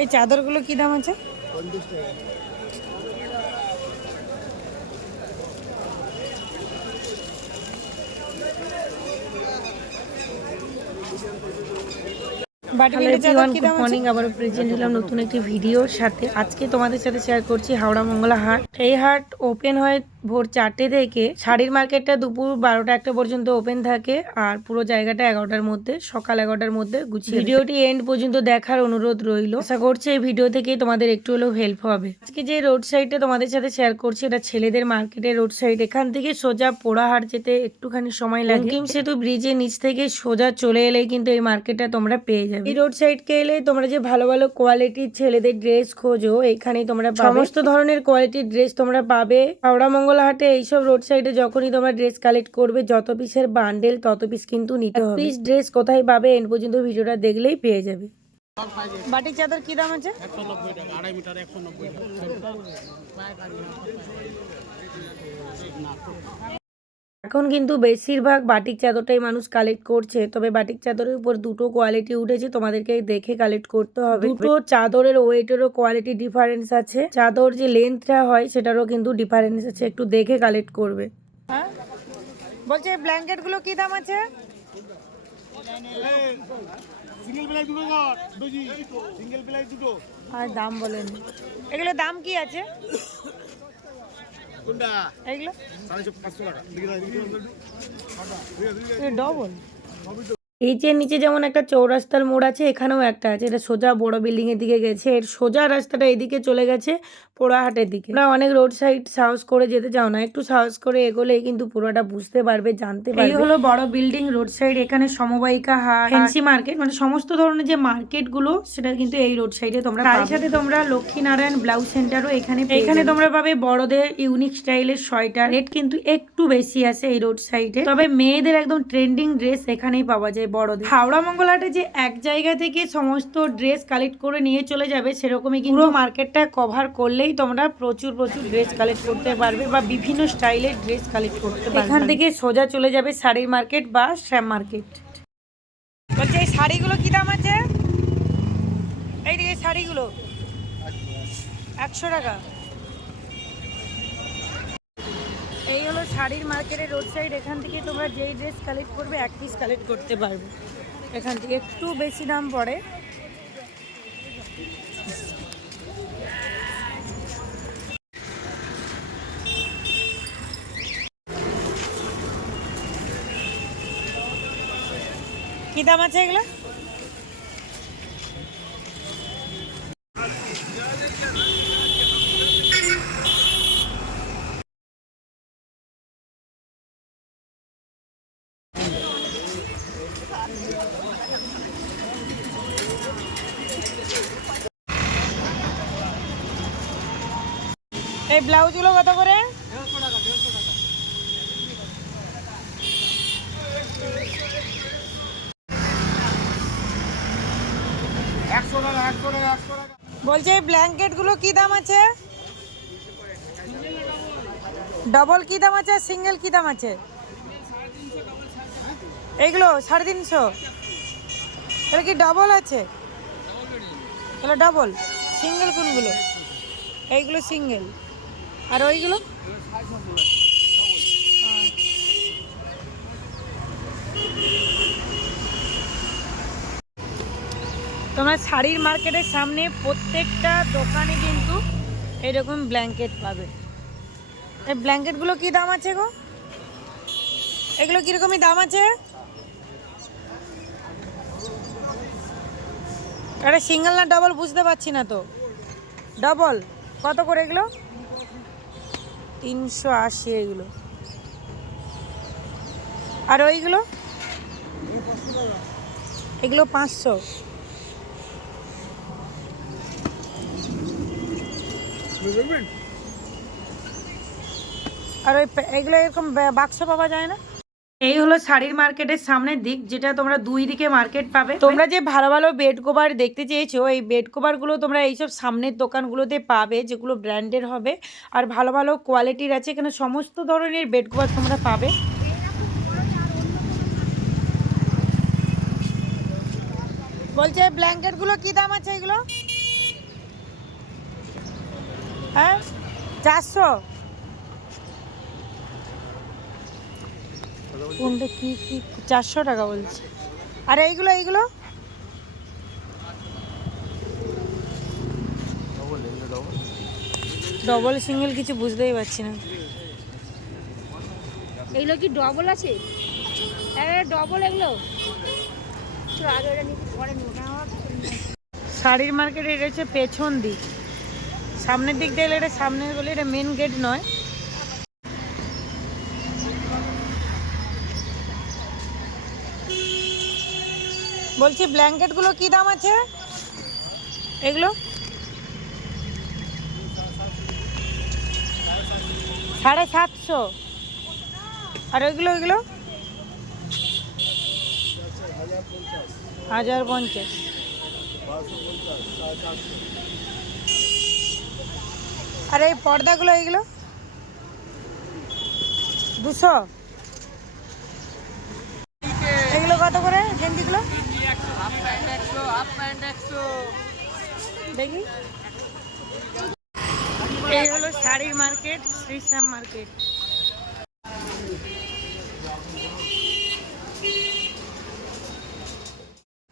এই চাদরগুলো কি দাম আছে? মর্নিং প্রেজেন্ট হলাম নতুন একটি ভিডিওর সাথে। আজকে তোমাদের সাথে শেয়ার করছি হাওড়া মঙ্গলা হাট। এই হাট ওপেন হয় ভোর চারটে থেকে শাড়ির মার্কেটটা দুপুর বারোটা একটা পর্যন্ত ওপেন থাকে আর পুরো জায়গাটা এগারোটার মধ্যে সকাল এগারোটার মধ্যে গুছিয়ে ভিডিওটি এন্ড পর্যন্ত দেখার অনুরোধ রইল। আশা করছি এই ভিডিও থেকে তোমাদের একটু হলেও হেল্প হবে। আজকে যে রোড সাইডটা তোমাদের সাথে শেয়ার করছি এটা ছেলেদের মার্কেটের রোড সাইড এখান থেকে সোজা পোড়াহাট যেতে একটুখানি সময় লাগে। বঙ্কিম সেতু ব্রিজের নিচ থেকে সোজা চলে এলেই কিন্তু এই মার্কেটটা তোমরা পেয়ে যাবে। এই রোড সাইডকে এলে তোমরা যে ভালো ভালো কোয়ালিটির ছেলেদের ড্রেস খোঁজো এখানেই তোমরা সমস্ত ধরনের কোয়ালিটির ড্রেস তোমরা পাবে। হাওড়া মঙ্গল হাটে এইসব রোড সাইডে যখনই তোমরা ড্রেস কালেক্ট করবে যত পিসের বান্ডেল তত পিস কিন্তু নিতে হবে। পিস ড্রেস কোথায় পাবে এন্ড পর্যন্ত ভিডিওটা দেখলেই পেয়ে যাবে। বাটিক চাদর কি দাম আছে? মিটার একশো নব্বই এখন কিন্তু বেশিরভাগ বাটিক চাদরটাই মানুষ কালেক্ট করছে তবে বাটিক চাদরের উপর দুটো কোয়ালিটি উঠেছে তোমাদেরকে দেখে কালেক্ট করতে হবে। দুটো চাদরের ওয়েটেরও কোয়ালিটি ডিফারেন্স আছে। চাদর যে লেন্থটা হয় সেটারও কিন্তু ডিফারেন্স আছে একটু দেখে কালেক্ট করবে। হ্যাঁ? বলছে ব্ল্যাঙ্কেটগুলো কি দাম আছে? আর দাম বলেন। এগুলো দাম কি আছে? এগুলো? সাড়ে ডবল এইচের নিচে যেমন একটা চৌরাস্তার মোড় আছে এখানেও একটা আছে। এটা সোজা বড় বিল্ডিং এর দিকে গেছে। এর সোজা রাস্তাটা এদিকে চলে গেছে পোড়াহাটের দিকে। আমরা অনেক রোড সাইড সাহস করে যেতে চাও না। একটু সাহস করে এগোলেই কিন্তু পুরোটা বুঝতে পারবে জানতে পারবে। এই হলো বড় বিল্ডিং রোড সাইড এখানে সমবায়িকা হাট ফ্যান্সি মার্কেট। মানে সমস্ত ধরনের যে মার্কেটগুলো সেটা কিন্তু এই রোড সাইডে তোমরা তার সাথে তোমরা লক্ষ্মীনারায়ণ ব্লাউজ সেন্টারও এখানে এখানে তোমরা পাবে বড়দের ইউনিক স্টাইলের সোয়েটার। রেট কিন্তু একটু বেশি আছে এই রোড সাইডে। তবে মেয়েদের একদম ট্রেন্ডিং ড্রেস এখানেই পাওয়া যায়। বড়দের হাওড়া মঙ্গলাটে যে এক জায়গা থেকে সমস্ত ড্রেস কালেক্ট করে নিয়ে চলে যাবে সেরকমই কিন্তু মার্কেটটা কভার করলেই তোমরা প্রচুর প্রচুর ড্রেস কালেক্ট করতে পারবে বা বিভিন্ন স্টাইলের ড্রেস কালেক্ট করতে পারবে। এখান থেকে সোজা চলে যাবে শাড়ির মার্কেট বা শ্যাম মার্কেট। বলছে এই শাড়িগুলো কি দাম আছে? এই শাড়িগুলো। একশো টাকা। শাড়ির মার্কেটের রোড সাইড, এখান থেকে তোমরা যেই ড্রেস কালেক্ট করবে, এক পিস কালেক্ট করতে পারবে। এখান থেকে একটু বেশি দাম পড়ে। কি দাম আছে এগুলো? এই ব্লাউজগুলো কত করে? বলছে এই ব্ল্যাঙ্কেটগুলো কি দাম আছে? ডবল কি দাম আছে সিঙ্গেল কি দাম আছে? এইগুলো সাড়ে তিনশো। এটা কি ডবল আছে? তাহলে ডবল সিঙ্গেল কোনগুলো? এইগুলো সিঙ্গেল আর ওইগুলো? তোমরা শাড়ির মার্কেটের সামনে প্রত্যেকটা দোকানে কিন্তু এরকম ব্ল্যাঙ্কেট পাবে। এই ব্ল্যাঙ্কেটগুলো কি দাম আছে গো? এগুলো কীরকমই দাম আছে? এটা সিঙ্গেল না ডবল বুঝতে পারছি না তো। ডবল কত করে এগুলো? তিনশো আশি এগুলো। আর ওইগুলো? এগুলো পাঁচশো। আর ওই এগুলো এরকম বাক্স পাওয়া যায় না? এই হলো শাড়ির মার্কেটের সামনের দিক, যেটা তোমরা দুই দিকে মার্কেট পাবে। তোমরা যে ভালো ভালো বেড কভার দেখতে চেয়েছো, এই বেড কভারগুলো তোমরা এইসব সামনের দোকানগুলোতে পাবে, যেগুলো ব্র্যান্ডের হবে। আর ভালো ভালো কোয়ালিটির আছে, এখানে সমস্ত ধরনের বেড কভার তোমরা পাবে। বলছে ব্ল্যাঙ্কেটগুলো কি দাম আছে এগুলো? হ্যাঁ চারশো। কোনটা কি কি চারশো টাকা বলছে। আর এইগুলো এইগুলো? ডবল সিঙ্গেল কিছু বুঝতেই পারছি না। এগুলো কি ডবল আছে? ডবল এগুলো। শাড়ির মার্কেট এটা হচ্ছে পেছন দিক। সামনের দিক দিয়ে এটা সামনের বলে এটা মেন গেট নয়। বলছি, ব্ল্যাঙ্কেটগুলো কি দাম আছে? এগুলো? সাড়ে সাতশো। আর ওইগুলো ওইগুলো? হাজার পঞ্চাশ। আর এই পর্দাগুলো এইগুলো দুশো? এগুলো কত করে গেঞ্জিগুলো দেখি। এই হলো শাড়ির মার্কেট শ্রীশ্যাম মার্কেট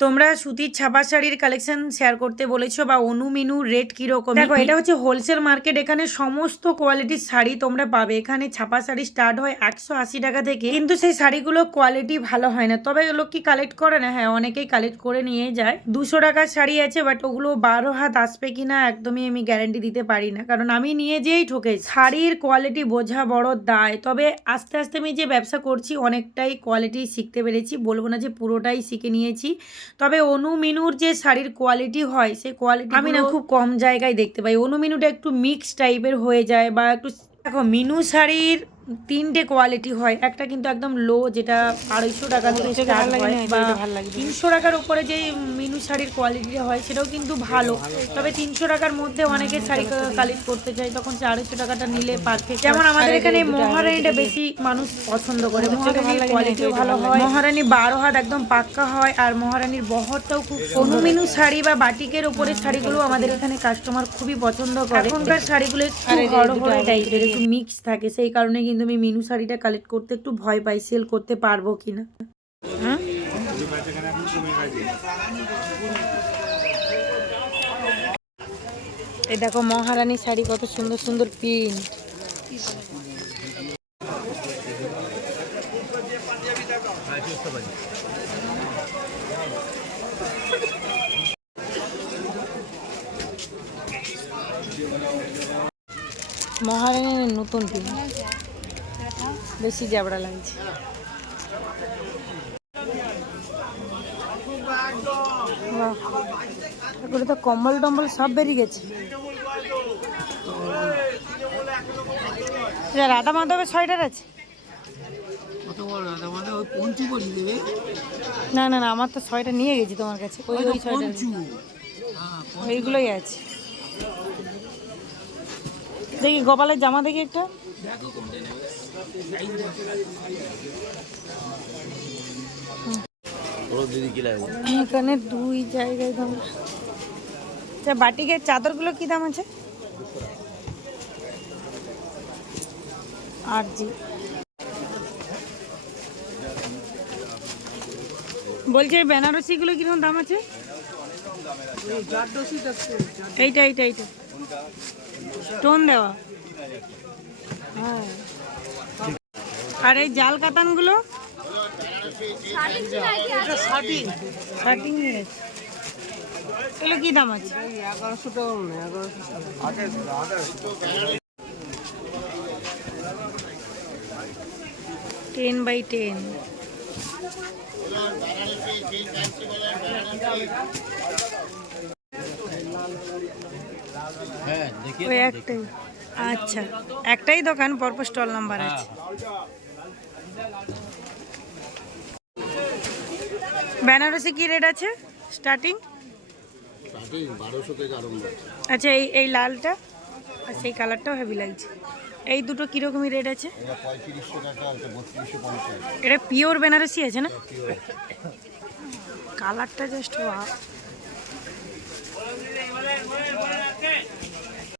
তোমরা সুতির ছাপা শাড়ির কালেকশন শেয়ার করতে বলেছ বা অনু মিনু রেট কীরকম? দেখো এটা হচ্ছে হোলসেল মার্কেট এখানে সমস্ত কোয়ালিটির শাড়ি তোমরা পাবে। এখানে ছাপা শাড়ি স্টার্ট হয় একশো আশি টাকা থেকে। কিন্তু সেই শাড়িগুলো কোয়ালিটি ভালো হয় না। তবে লোক কি কালেক্ট করে না? হ্যাঁ অনেকেই কালেক্ট করে নিয়ে যায়। দুশো টাকার শাড়ি আছে বাট ওগুলো বারো হাত আসবে কিনা একদমই আমি গ্যারান্টি দিতে পারি না। কারণ আমি নিয়ে যেই ঠকে শাড়ির কোয়ালিটি বোঝা বড় দায়। তবে আস্তে আস্তে আমি যে ব্যবসা করছি অনেকটাই কোয়ালিটি শিখতে পেরেছি। বলব না যে পুরোটাই শিখে নিয়েছি। তবে অনুমিনুর যে শাড়ির কোয়ালিটি হয় সেই কোয়ালিটি আমি না খুব কম জায়গায় দেখতে পাই। অনুমিনুটা একটু মিক্স টাইপের হয়ে যায় বা একটু দেখো মিনু শাড়ির তিনটে কোয়ালিটি হয়। একটা কিন্তু একদম লো যেটা আড়াইশো টাকা তিনশো টাকার উপরে যে মিনু শাড়ির কোয়ালিটিটা হয় সেটাও কিন্তু ভালো। তবে তিনশো টাকার মধ্যে অনেকে শাড়ি কালেক্ট করতে চাই তখন সে আড়াইশো টাকাটা নিলে পারফেক্ট যেমন আমাদের এখানে মহারানীটা বেশি মানুষ পছন্দ করে। মহারানীর কোয়ালিটিও ভালো হয়। মহারানী বারো হাত একদম পাক্কা হয় আর মহারানীর বহরটাও খুব অনুমিনু শাড়ি বা বাটিকের উপরে শাড়িগুলো আমাদের এখানে কাস্টমার খুবই পছন্দ করে। এখনকার শাড়িগুলো একটু বড় বড় টাইপের একটু মিক্স থাকে সেই কারণে কিন্তু আমি মিনু শাড়িটা কালেক্ট করতে একটু ভয় পাই সেল করতে পারব কিনা। হ্যাঁ? এই দেখো মহারানী শাড়ি কত সুন্দর সুন্দর প্রিন্ট মহারানীর নতুন প্রিন্ট বেশি জাবড়া লাগছে। এগুলো তো কম্বল টম্বল সব বেরিয়ে গেছে। রাধা মাধবের সোয়েটার আছে? না না না আমার তো সোয়েটার নিয়ে গেছি তোমার কাছে। ওই ওই সোয়েটার ওইগুলোই আছে। দেখি গোপালের জামা দেখি একটা। এখানে দুই জায়গায় দাম। আচ্ছা বাটিকের চাদরগুলো কি দাম আছে? আর জি। বলছি, এই বেনারসিগুলো কীরকম দাম আছে? এইটা এইটা এইটা। স্টোন দেওয়া। হ্যাঁ। আর এই জাল কাতানগুলো? এগুলো কি দাম আছে? Ten by ten. ওই একটাই আচ্ছা একটাই দোকান পরপর স্টল নাম্বার আছে। বেনারসি কি রেট আছে? স্টার্টিং আচ্ছা এই এই লালটা আর সেই কালারটাও হেভি লাগছে। এই দুটো কীরকমই রেট আছে? এটা পিওর বেনারসি আছে না? কালারটা জাস্ট